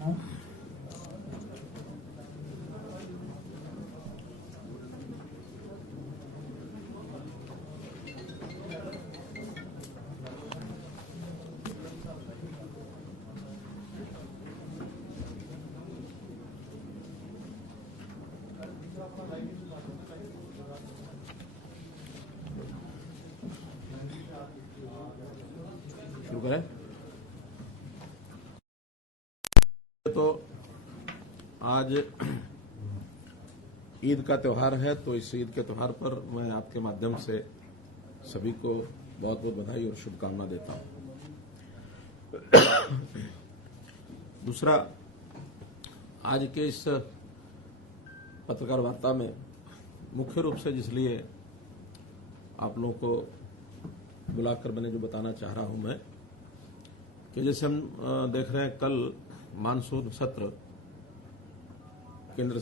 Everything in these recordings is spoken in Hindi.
शुरू करें। तो आज ईद का त्यौहार है, तो इस ईद के त्यौहार पर मैं आपके माध्यम से सभी को बहुत बहुत बधाई और शुभकामना देता हूं। दूसरा, आज के इस पत्रकार वार्ता में मुख्य रूप से जिसलिए आप लोगों को बुलाकर मैंने जो बताना चाह रहा हूं मैं, कि जैसे हम देख रहे हैं, कल मानसून सत्र केंद्र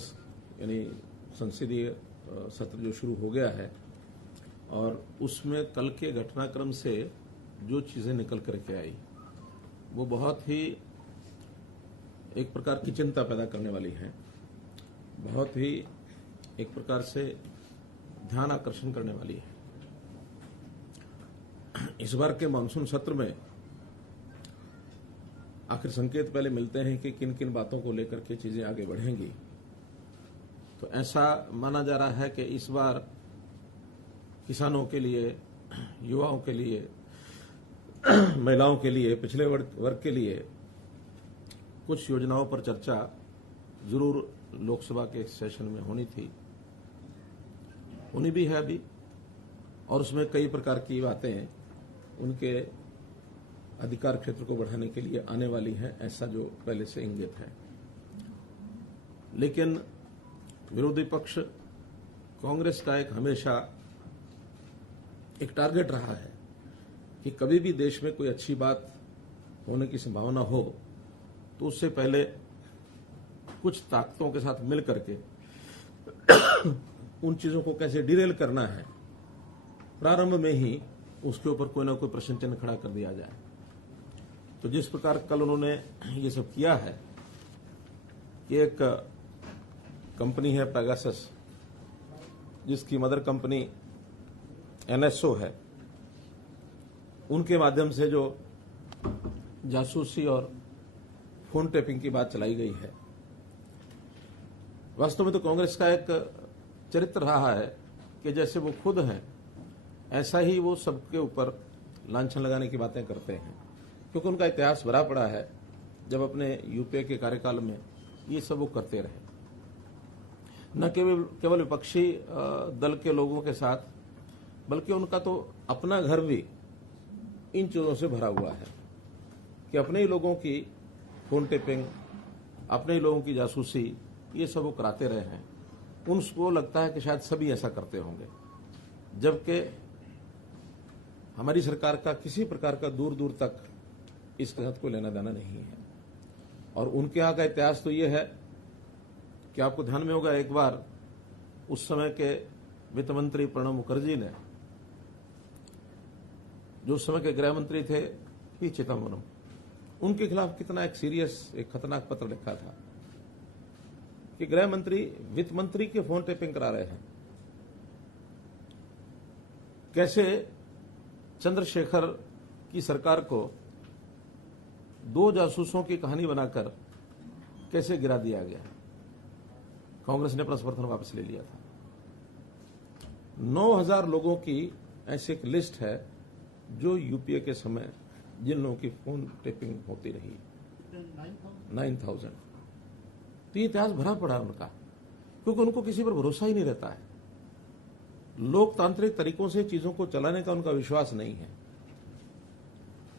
यानी संसदीय सत्र जो शुरू हो गया है, और उसमें कल के घटनाक्रम से जो चीजें निकल करके आई वो बहुत ही एक प्रकार की चिंता पैदा करने वाली है, बहुत ही एक प्रकार से ध्यान आकर्षण करने वाली है। इस बार के मानसून सत्र में आखिर संकेत पहले मिलते हैं कि किन किन बातों को लेकर के चीजें आगे बढ़ेंगी। तो ऐसा माना जा रहा है कि इस बार किसानों के लिए, युवाओं के लिए, महिलाओं के लिए, पिछड़े वर्ग के लिए कुछ योजनाओं पर चर्चा जरूर लोकसभा के सेशन में होनी थी, होनी भी है अभी, और उसमें कई प्रकार की बातें उनके अधिकार क्षेत्र को बढ़ाने के लिए आने वाली है, ऐसा जो पहले से इंगित है। लेकिन विरोधी पक्ष कांग्रेस का एक हमेशा एक टारगेट रहा है कि कभी भी देश में कोई अच्छी बात होने की संभावना हो तो उससे पहले कुछ ताकतों के साथ मिल करके उन चीजों को कैसे डिरेल करना है, प्रारंभ में ही उसके ऊपर कोई ना कोई प्रश्न चिन्ह खड़ा कर दिया जाए। तो जिस प्रकार कल उन्होंने ये सब किया है कि एक कंपनी है पेगासस, जिसकी मदर कंपनी एनएसओ है, उनके माध्यम से जो जासूसी और फोन टैपिंग की बात चलाई गई है, वास्तव में तो कांग्रेस का एक चरित्र रहा है कि जैसे वो खुद हैं ऐसा ही वो सबके ऊपर लांछन लगाने की बातें करते हैं, क्योंकि उनका इतिहास भरा पड़ा है। जब अपने यूपीए के कार्यकाल में ये सब वो करते रहे, न केवल विपक्षी दल के लोगों के साथ, बल्कि उनका तो अपना घर भी इन चीजों से भरा हुआ है कि अपने ही लोगों की फोन टेपिंग, अपने ही लोगों की जासूसी, ये सब वो कराते रहे हैं। उनको लगता है कि शायद सभी ऐसा करते होंगे, जबकि हमारी सरकार का किसी प्रकार का दूर दूर तक इस तहत को लेना देना नहीं है। और उनके यहाँ का इतिहास तो ये है कि आपको ध्यान में होगा, एक बार उस समय के वित्त मंत्री प्रणब मुखर्जी ने, जो उस समय के गृह मंत्री थे पी चिदम्बरम, उनके खिलाफ कितना एक सीरियस, एक खतरनाक पत्र लिखा था कि गृह मंत्री वित्त मंत्री के फोन टेपिंग करा रहे हैं। कैसे चंद्रशेखर की सरकार को दो जासूसों की कहानी बनाकर कैसे गिरा दिया गया। कांग्रेस ने अपना समर्थन वापस ले लिया था। 9000 लोगों की ऐसी एक लिस्ट है जो यूपीए के समय जिन लोगों की फोन टेपिंग होती रही, 9000। तो ये इतिहास भरा पड़ा उनका, क्योंकि उनको किसी पर भरोसा ही नहीं रहता है। लोकतांत्रिक तरीकों से चीजों को चलाने का उनका विश्वास नहीं है।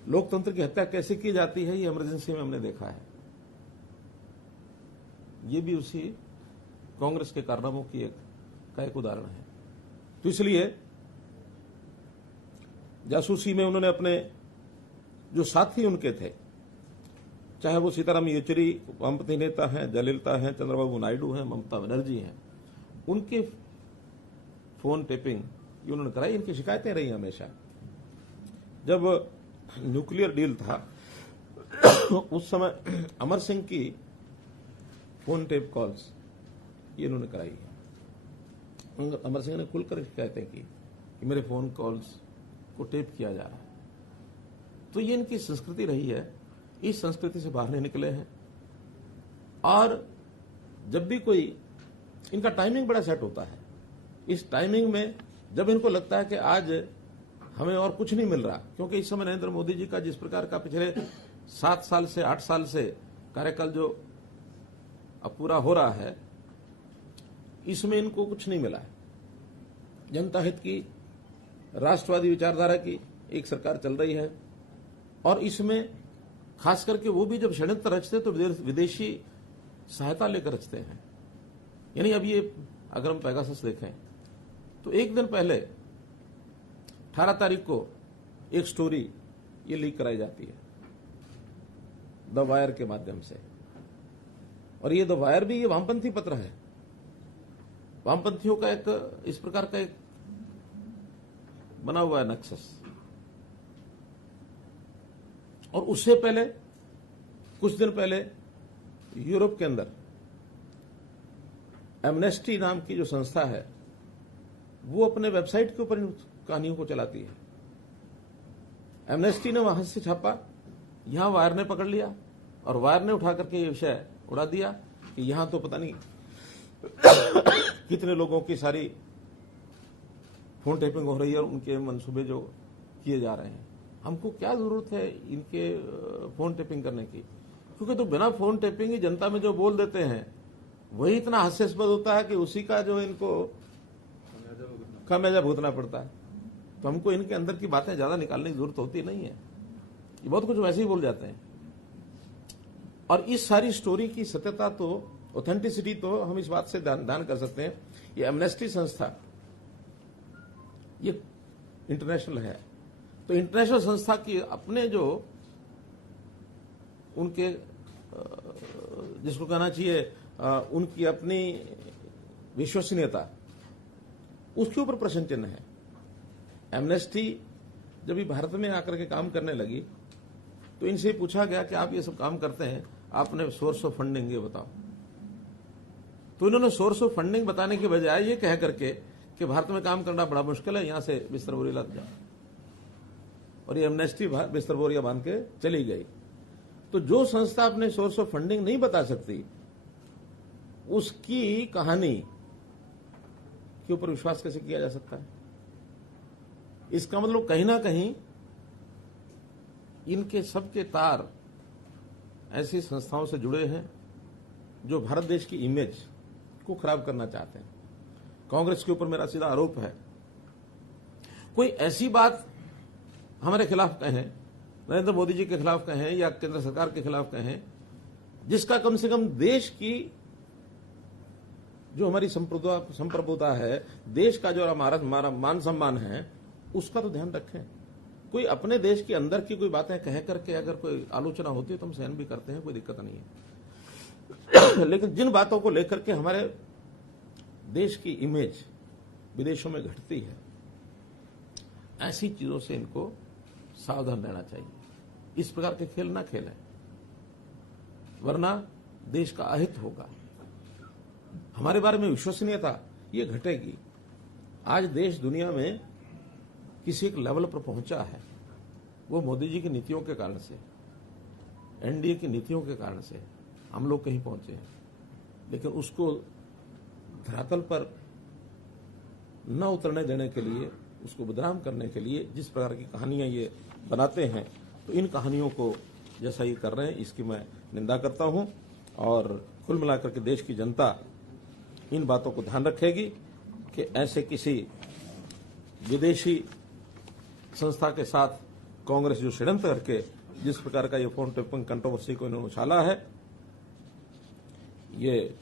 लोकतंत्र की हत्या कैसे की जाती है, ये इमरजेंसी में हमने देखा है। ये भी उसी कांग्रेस के कारनामों की एक उदाहरण है। तो इसलिए जासूसी में उन्होंने अपने जो साथी उनके थे, चाहे वो सीताराम येचुरी वामपंथी नेता हैं, जयललिता हैं, चंद्रबाबू नायडू हैं, ममता बनर्जी हैं, उनके फोन टेपिंग ये उन्होंने कराई। इनकी शिकायतें रही हमेशा। जब न्यूक्लियर डील था उस समय अमर सिंह की फोन टेप कॉल्स ये इन्होंने कराई है। अमर सिंह ने खुलकर शिकायतें की कि मेरे फोन कॉल्स को टेप किया जा रहा है। तो ये इनकी संस्कृति रही है, इस संस्कृति से बाहर नहीं निकले हैं। और जब भी कोई इनका टाइमिंग बड़ा सेट होता है, इस टाइमिंग में जब इनको लगता है कि आज हमें और कुछ नहीं मिल रहा, क्योंकि इस समय नरेंद्र मोदी जी का जिस प्रकार का पिछले 7 साल से 8 साल से कार्यकाल जो अब पूरा हो रहा है, इसमें इनको कुछ नहीं मिला है। जनता हित की, राष्ट्रवादी विचारधारा की एक सरकार चल रही है, और इसमें खास करके वो भी जब षड्यंत्र रचते हैं तो विदेशी सहायता लेकर रचते हैं। यानी अब ये अगर हम पेगासस देखें तो एक दिन पहले 18 तारीख को एक स्टोरी ये लीक कराई जाती है द वायर के माध्यम से, और ये द वायर भी ये वामपंथी पत्र है, वामपंथियों का एक इस प्रकार का एक बना हुआ है नक्सस। और उससे पहले कुछ दिन पहले यूरोप के अंदर एमनेस्टी नाम की जो संस्था है वो अपने वेबसाइट के ऊपर इन कहानियों को चलाती है। एमनेस्टी ने वहां से छापा, यहां वायर ने पकड़ लिया और वायर ने उठा करके ये विषय उड़ा दिया कि यहां तो पता नहीं कितने लोगों की सारी फोन टेपिंग हो रही है और उनके मंसूबे जो किए जा रहे हैं। हमको क्या जरूरत है इनके फोन टेपिंग करने की, क्योंकि तो बिना फोन टेपिंग ही जनता में जो बोल देते हैं वही इतना हास्यास्पद होता है कि उसी का जो इनको खामियाजा भुगतना पड़ता है। तो हमको इनके अंदर की बातें ज्यादा निकालने की जरूरत होती नहीं है, ये बहुत कुछ वैसे ही बोल जाते हैं। और इस सारी स्टोरी की सत्यता तो, ऑथेंटिसिटी तो हम इस बात से दान कर सकते हैं, ये एमनेस्टी संस्था ये इंटरनेशनल है। तो इंटरनेशनल संस्था की अपने जो उनके जिसको कहना चाहिए उनकी अपनी विश्वसनीयता, उसके ऊपर प्रश्न चिन्ह है। एमनेस्टी जब भी भारत में आकर के काम करने लगी तो इनसे पूछा गया कि आप ये सब काम करते हैं, आपने सोर्स ऑफ फंडिंग ये बताओ। तो इन्होंने सोर्स ऑफ फंडिंग बताने के बजाय ये कह करके कि भारत में काम करना बड़ा मुश्किल है, यहां से बिस्तर बोरी लाद जाओ, और ये एमनेस्टी बिस्तर बोरिया बांध के चली गई। तो जो संस्था अपने सोर्स ऑफ फंडिंग नहीं बता सकती, उसकी कहानी के ऊपर विश्वास कैसे किया जा सकता है? इसका मतलब कहीं ना कहीं इनके सबके तार ऐसी संस्थाओं से जुड़े हैं जो भारत देश की इमेज को खराब करना चाहते हैं। कांग्रेस के ऊपर मेरा सीधा आरोप है, कोई ऐसी बात हमारे खिलाफ कहें, नरेंद्र मोदी जी के खिलाफ कहें या केंद्र सरकार के खिलाफ कहें, जिसका कम से कम देश की जो हमारी संप्रभुता है, देश का जो हमारा मान सम्मान है, उसका तो ध्यान रखें। कोई अपने देश के अंदर की कोई बातें कह करके अगर कोई आलोचना होती है तो हम सहन भी करते हैं, कोई दिक्कत नहीं है। लेकिन जिन बातों को लेकर के हमारे देश की इमेज विदेशों में घटती है, ऐसी चीजों से इनको सावधान रहना चाहिए। इस प्रकार के खेल ना खेलें, वरना देश का अहित होगा। हमारे बारे में विश्वसनीयता ये घटेगी। आज देश दुनिया में किसी एक लेवल पर पहुंचा है, वो मोदी जी की नीतियों के कारण से, एनडीए की नीतियों के कारण से हम लोग कहीं पहुंचे हैं। लेकिन उसको धरातल पर न उतरने देने के लिए, उसको बदनाम करने के लिए जिस प्रकार की कहानियां ये बनाते हैं, तो इन कहानियों को जैसा ये कर रहे हैं इसकी मैं निंदा करता हूं। और कुल मिलाकर के देश की जनता इन बातों को ध्यान रखेगी कि ऐसे किसी विदेशी संस्था के साथ कांग्रेस जो षड्यंत्र करके जिस प्रकार का ये फोन टेपिंग कंट्रोवर्सी को इन्होंने उछाला है, ये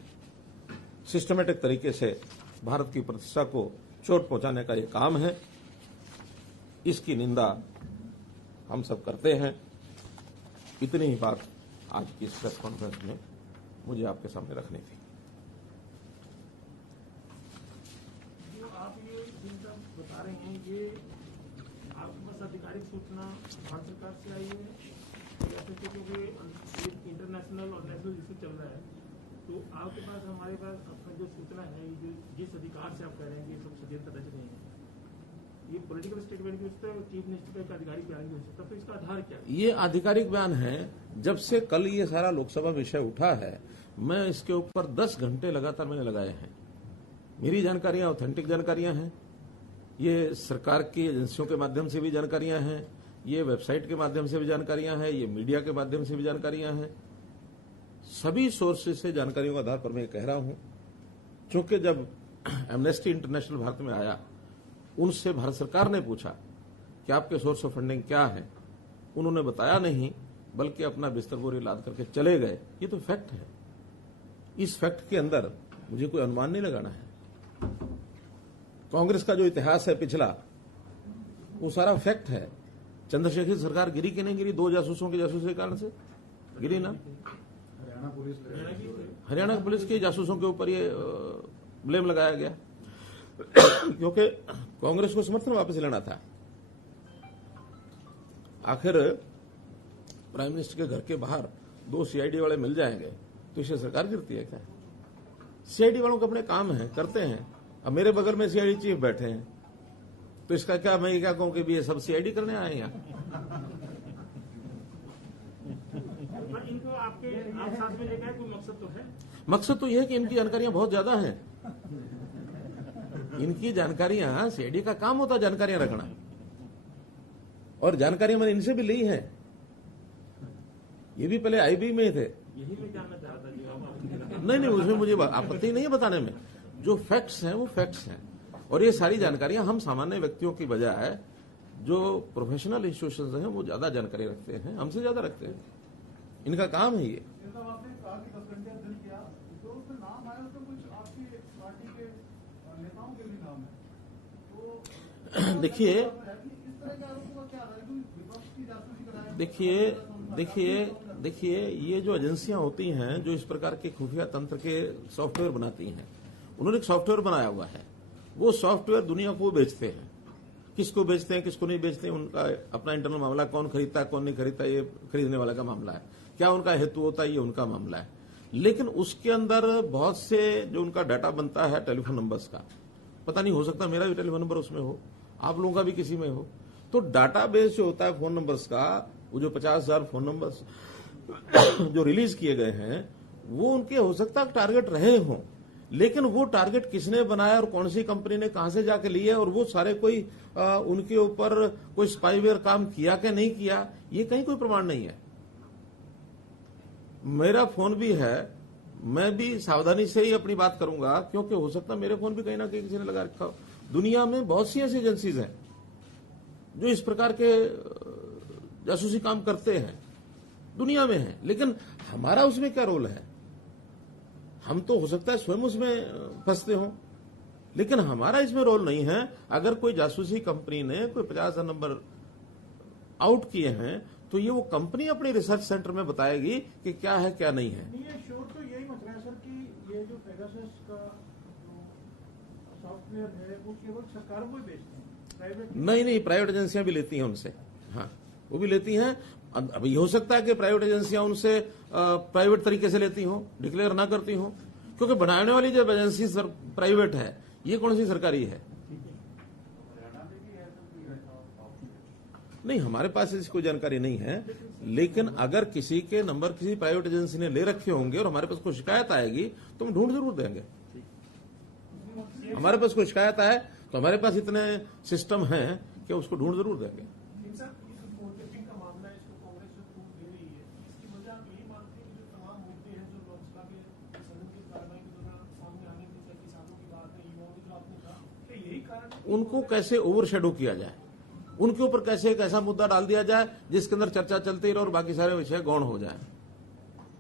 सिस्टमेटिक तरीके से भारत की प्रतिष्ठा को चोट पहुंचाने का ये काम है। इसकी निंदा हम सब करते हैं। इतनी ही बात आज की इस प्रेस कॉन्फ्रेंस में मुझे आपके सामने रखनी थी। जो आप ये चिंता बता रहे हैं, ये आपके पास आधिकारिक सूचना भारत सरकार से आई है या फिर क्योंकि इंटरनेशनल और नेशनल इशू चल रहा है, तो आपके पास हमारे पास आपका जो सूचना है, ये जो जिस अधिकार से आप कह रहे हैं कि ये सब षड्यंत्र रच रहे हैं, ये पॉलिटिकल स्टेटमेंट भी हो सकता है, चीफ मिनिस्टर का एक आधिकारिक बयान भी हो सकता है, तो इसका आधार क्या है? ये आधिकारिक बयान है। जब से कल ये सारा लोकसभा विषय उठा है, मैं इसके ऊपर 10 घंटे लगातार मैंने लगाए हैं। मेरी जानकारियां ऑथेंटिक जानकारियां हैं, ये सरकार की एजेंसियों के माध्यम से भी जानकारियां हैं, ये वेबसाइट के माध्यम से भी जानकारियां हैं, ये मीडिया के माध्यम से भी जानकारियां हैं। सभी सोर्सेज से जानकारियों के आधार पर मैं कह रहा हूं, क्योंकि जब एमनेस्टी इंटरनेशनल भारत में आया, उनसे भारत सरकार ने पूछा कि आपके सोर्स ऑफ फंडिंग क्या है, उन्होंने बताया नहीं, बल्कि अपना बिस्तर बोरी लाद करके चले गए। ये तो फैक्ट है। इस फैक्ट के अंदर मुझे कोई अनुमान नहीं लगाना है। कांग्रेस का जो इतिहास है पिछला, वो सारा फैक्ट है। चंद्रशेखर सरकार गिरी कि नहीं गिरी? 2 जासूसों के जासूसी के कारण से गिरी ना। हरियाणा पुलिस के जासूसों के ऊपर ये ब्लेम लगाया गया, क्योंकि कांग्रेस को समर्थन वापस लेना था। आखिर प्राइम मिनिस्टर के घर के बाहर 2 सीआईडी वाले मिल जाएंगे तो इसे सरकार गिरती है क्या? सीआईडी वालों के अपने काम है, करते हैं। अब मेरे बगल में सीआईडी चीफ बैठे हैं, तो इसका क्या, मैं क्या कहूं कि भी ये सब सीआईडी करने आए हैं यहाँ? इनको आपके आप साथ में लेकर कोई मकसद तो है? मकसद तो यह है कि इनकी जानकारियां बहुत ज्यादा हैं। इनकी जानकारियां, सीआईडी का काम होता है जानकारियां रखना, और जानकारियां मैंने इनसे भी ली हैं। ये भी पहले आईबी में थे। यही मैं जानना चाह रहा था जी। नहीं, उसमें मुझे आपत्ति नहीं है बताने में। जो फैक्ट्स हैं वो फैक्ट्स हैं, और ये सारी जानकारियां हम सामान्य व्यक्तियों की बजाय जो प्रोफेशनल इंस्टीट्यूशंस हैं वो ज्यादा जानकारी रखते हैं, हमसे ज्यादा रखते हैं। इनका काम है ये। आपने कहा कि 10 घंटे अध्ययन किया, तो उसमें नाम आया, उसमें कुछ आपकी पार्टी के नेताओं के भी नाम है, तो देखिए इस तरह के आरोपों का क्या है? विपक्ष की जासूसी कराएगा। देखिए ये जो एजेंसियां होती हैं जो इस प्रकार के खुफिया तंत्र के सॉफ्टवेयर बनाती हैं, उन्होंने एक सॉफ्टवेयर बनाया हुआ है। वो सॉफ्टवेयर दुनिया को बेचते हैं। किसको बेचते हैं, किसको नहीं बेचते हैं, उनका अपना इंटरनल मामला, कौन खरीदता है कौन नहीं खरीदता, ये खरीदने वाला का मामला है। क्या उनका हेतु होता है, ये उनका मामला है। लेकिन उसके अंदर बहुत से जो उनका डाटा बनता है टेलीफोन नंबर्स का, पता नहीं, हो सकता मेरा भी टेलीफोन नंबर उसमें हो, आप लोगों का भी किसी में हो। तो डाटाबेस जो होता है फोन नंबर्स का, वो जो 50,000 फोन नंबर्स जो रिलीज किए गए हैं, वो उनके हो सकता है टारगेट रहे हों, लेकिन वो टारगेट किसने बनाया और कौन सी कंपनी ने कहां से जाके लिए, और वो सारे कोई उनके ऊपर कोई स्पाईवेयर काम किया कि नहीं किया, ये कहीं कोई प्रमाण नहीं है। मेरा फोन भी है, मैं भी सावधानी से ही अपनी बात करूंगा, क्योंकि हो सकता है मेरे फोन भी कहीं ना कहीं किसी ने लगा रखा हो। दुनिया में बहुत सी ऐसी एजेंसीज हैं जो इस प्रकार के जासूसी काम करते हैं, दुनिया में है। लेकिन हमारा उसमें क्या रोल है? हम तो हो सकता है स्वयं उसमें फंसते हो, लेकिन हमारा इसमें रोल नहीं है। अगर कोई जासूसी कंपनी ने कोई 50,000 नंबर आउट किए हैं, तो ये वो कंपनी अपनी रिसर्च सेंटर में बताएगी कि क्या है क्या नहीं है। ये शोर तो यही मच रहा है सर कि ये जो पेगासस का जो सॉफ्टवेयर है वो केवल सरकारों को ही बेचते हैं, प्राइवेट नहीं, प्राइवेट एजेंसियां भी लेती हैं उनसे। हाँ, वो भी लेती हैं। अब ये हो सकता है कि प्राइवेट एजेंसियां उनसे प्राइवेट तरीके से लेती हों, डिक्लेयर ना करती हों, क्योंकि बनाने वाली जब एजेंसी प्राइवेट है, ये कौन सी सरकारी है? नहीं, हमारे पास इसकी कोई जानकारी नहीं है। लेकिन अगर किसी के नंबर किसी प्राइवेट एजेंसी ने ले रखे होंगे और हमारे पास कोई शिकायत आएगी तो हम ढूंढ जरूर देंगे। हमारे पास कोई शिकायत आए तो हमारे पास इतने सिस्टम हैं कि उसको ढूंढ जरूर देंगे। उनको कैसे ओवरशैडो किया जाए, उनके ऊपर कैसे एक ऐसा मुद्दा डाल दिया जाए जिसके अंदर चर्चा चलती रहे और बाकी सारे विषय गौण हो जाए।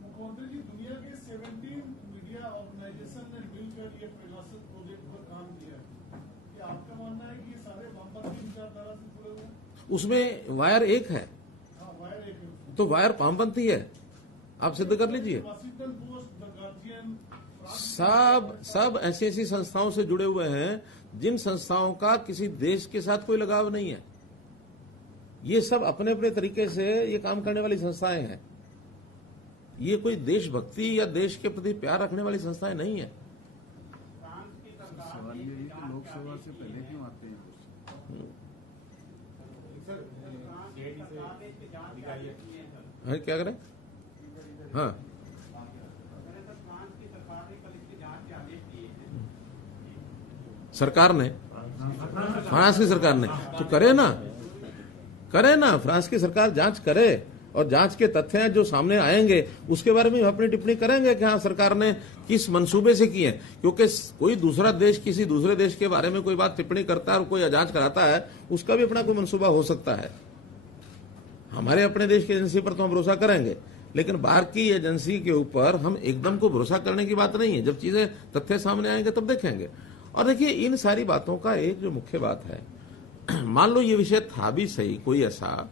मुख्यमंत्री जी, दुनिया के 17 मीडिया ऑर्गेनाइजेशन ने मिलकर ये पेगासस प्रोजेक्ट पर काम किया है। कि आपका मानना है कि ये सारे वामपंथी विचारधारा से जुड़े हुए हैं? उसमें वायर एक है। हाँ, वायर एक है, तो वायर वामपंथी है, आप सिद्ध कर लीजिए। वाशिंगटन पोस्ट, द गार्जियन, सब ऐसी ऐसी संस्थाओं से जुड़े हुए हैं जिन संस्थाओं का किसी देश के साथ कोई लगाव नहीं है। ये सब अपने अपने तरीके से ये काम करने वाली संस्थाएं हैं। ये कोई देशभक्ति या देश के प्रति प्यार रखने वाली संस्थाएं नहीं है। सवाल ये है कि लोकसभा से पहले क्यों आते हैं? हाँ, क्या करें? हाँ, सरकार ने, फ्रांस की सरकार ने तो करे ना, फ्रांस की सरकार जांच करे और जांच के तथ्य जो सामने आएंगे उसके बारे में अपनी टिप्पणी करेंगे कि हाँ सरकार ने किस मंसूबे से की है। क्योंकि कोई दूसरा देश किसी दूसरे देश के बारे में कोई बात टिप्पणी करता है और कोई जांच कराता है, उसका भी अपना कोई मंसूबा हो सकता है। हमारे अपने देश की एजेंसी पर तो हम भरोसा करेंगे, लेकिन बाहर की एजेंसी के ऊपर हम एकदम को भरोसा करने की बात नहीं है। जब चीजें तथ्य सामने आएंगे तब देखेंगे। और देखिए, इन सारी बातों का एक जो मुख्य बात है, मान लो ये विषय था भी सही, कोई ऐसा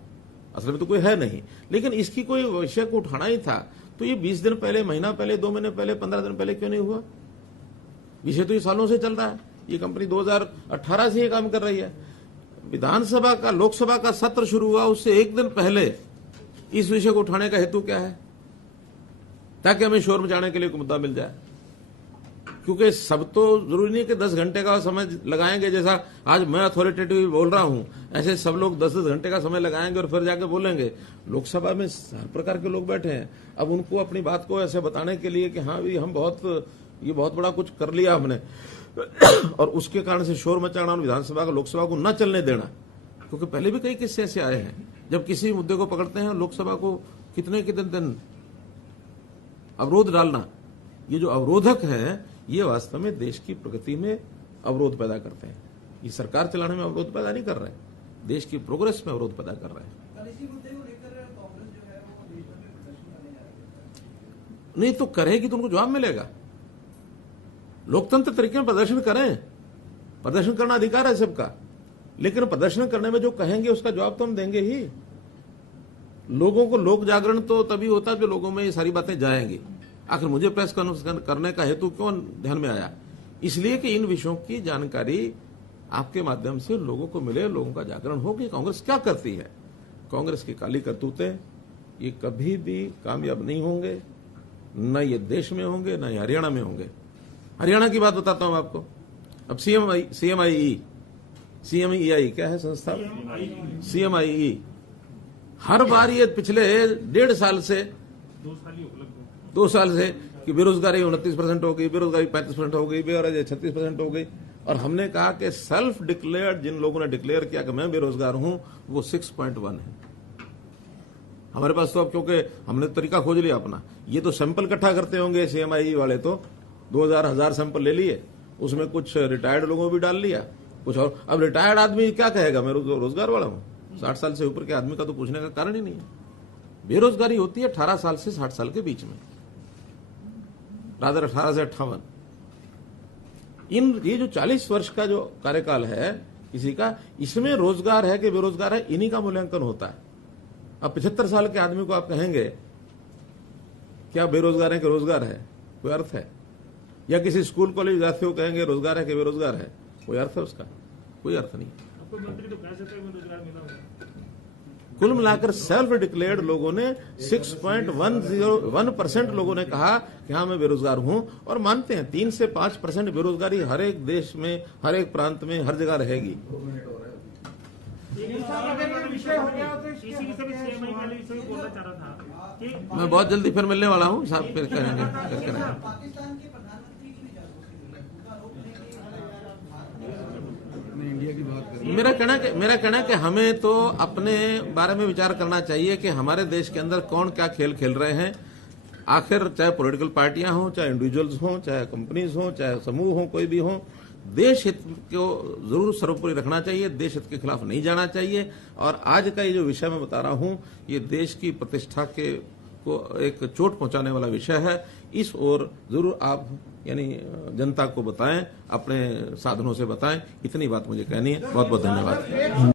असल में तो कोई है नहीं, लेकिन इसकी कोई विषय को उठाना ही था तो ये 20 दिन पहले, महीना पहले, 2 महीने पहले, 15 दिन पहले क्यों नहीं हुआ? विषय तो ये सालों से चल रहा है। ये कंपनी 2018 से ये काम कर रही है। विधानसभा का, लोकसभा का सत्र शुरू हुआ उससे एक दिन पहले इस विषय को उठाने का हेतु क्या है? ताकि हमें शोर मचाने के लिए कोई मुद्दा मिल जाए। क्योंकि सब तो जरूरी नहीं कि 10 घंटे का समय लगाएंगे, जैसा आज मैं अथॉरिटेटिव बोल रहा हूं, ऐसे सब लोग 10-10 घंटे का समय लगाएंगे और फिर जाके बोलेंगे। लोकसभा में हर प्रकार के लोग बैठे हैं, अब उनको अपनी बात को ऐसे बताने के लिए कि हाँ भी हम ये बहुत बड़ा कुछ कर लिया हमने और उसके कारण से शोर मचाना और विधानसभा का लोकसभा को न चलने देना। क्योंकि पहले भी कई किस्से ऐसे आए हैं, जब किसी मुद्दे को पकड़ते हैं लोकसभा को कितने दिन अवरोध डालना, ये जो अवरोधक है ये वास्तव में देश की प्रगति में अवरोध पैदा करते हैं। ये सरकार चलाने में अवरोध पैदा नहीं कर रहे हैं, देश की प्रोग्रेस में अवरोध पैदा कर रहे हैं। इसी मुद्दे को लेकर कांग्रेस जो है वो देश भर में प्रदर्शन करने जा रही है। नहीं तो करेगी तो उनको जवाब मिलेगा। लोकतंत्र तरीके में प्रदर्शन करें, प्रदर्शन करना अधिकार है सबका, लेकिन प्रदर्शन करने में जो कहेंगे उसका जवाब तो हम देंगे ही। लोगों को लोक जागरण तो तभी होता है जो लोगों में ये सारी बातें जाएंगी। आखिर मुझे प्रेस कॉन्फ्रेंस करने का हेतु क्यों ध्यान में आया? इसलिए कि इन विषयों की जानकारी आपके माध्यम से लोगों को मिले, लोगों का जागरण हो कि कांग्रेस क्या करती है। कांग्रेस की काली करतूतें ये कभी भी कामयाब नहीं होंगे, न ये देश में होंगे, न ये हरियाणा में होंगे। हरियाणा की बात बताता हूं आपको। अब CMEI क्या है संस्था? CMIE हर बार ये पिछले 1.5 साल से 2 साल से कि बेरोजगारी 29% हो गई, बेरोजगारी 35% हो गई, बेरोजगारी 36% हो गई। और हमने कहा कि सेल्फ डिक्लेयर्ड, जिन लोगों ने डिक्लेयर किया कि मैं बेरोजगार हूं, वो 6.1 है। हमारे पास तो अब क्योंकि हमने तरीका खोज लिया अपना, ये तो सैंपल इकट्ठा करते होंगे CMIE वाले, तो 2000 सैंपल ले लिए, उसमें कुछ रिटायर्ड लोगों भी डाल लिया, कुछ और। अब रिटायर्ड आदमी क्या कहेगा मैं रोजगार वाला हूं? 60 साल से ऊपर के आदमी का तो पूछने का कारण ही नहीं है। बेरोजगारी होती है 18 साल से 60 साल के बीच में, रादर 18 से 58। ये जो 40 वर्ष का जो कार्यकाल है किसी का, इसमें रोजगार है कि बेरोजगार है, इन्हीं का मूल्यांकन होता है। अब 75 साल के आदमी को आप कहेंगे क्या बेरोजगार है कि रोजगार है, कोई अर्थ है? या किसी स्कूल कॉलेज विद्यार्थी को कहेंगे रोजगार है कि बेरोजगार है, कोई अर्थ है उसका? कोई अर्थ नहीं। आपको मंत्री तो कह सकते हैं रोजगार मिला होगा। कुल मिलाकर सेल्फ डिक्लेयर्ड लोगों ने 6.1% लोगों ने कहा कि हाँ मैं बेरोजगार हूं, और मानते हैं 3 से 5% बेरोजगारी हर एक देश में, हर एक प्रांत में, हर जगह रहेगी। मैं बहुत जल्दी फिर मिलने वाला हूं साहब, फिर करेंगे। पाकिस्तान के प्रधानमंत्री की भी जासूसी हुई है, उनका आरोप है कि इंडिया की बात करें। मेरा कहना है कि हमें तो अपने बारे में विचार करना चाहिए कि हमारे देश के अंदर कौन क्या खेल खेल रहे हैं। आखिर चाहे पॉलिटिकल पार्टियां हों, चाहे इंडिविजुअल्स हों, चाहे कंपनीज हों, चाहे समूह हों, कोई भी हों, देश हित को जरूर सर्वोपरि रखना चाहिए, देश हित के खिलाफ नहीं जाना चाहिए। और आज का ये जो विषय मैं बता रहा हूं, ये देश की प्रतिष्ठा को एक चोट पहुंचाने वाला विषय है। इस ओर जरूर आप यानी जनता को बताएं, अपने साधनों से बताएं। इतनी बात मुझे कहनी है। बहुत बहुत धन्यवाद।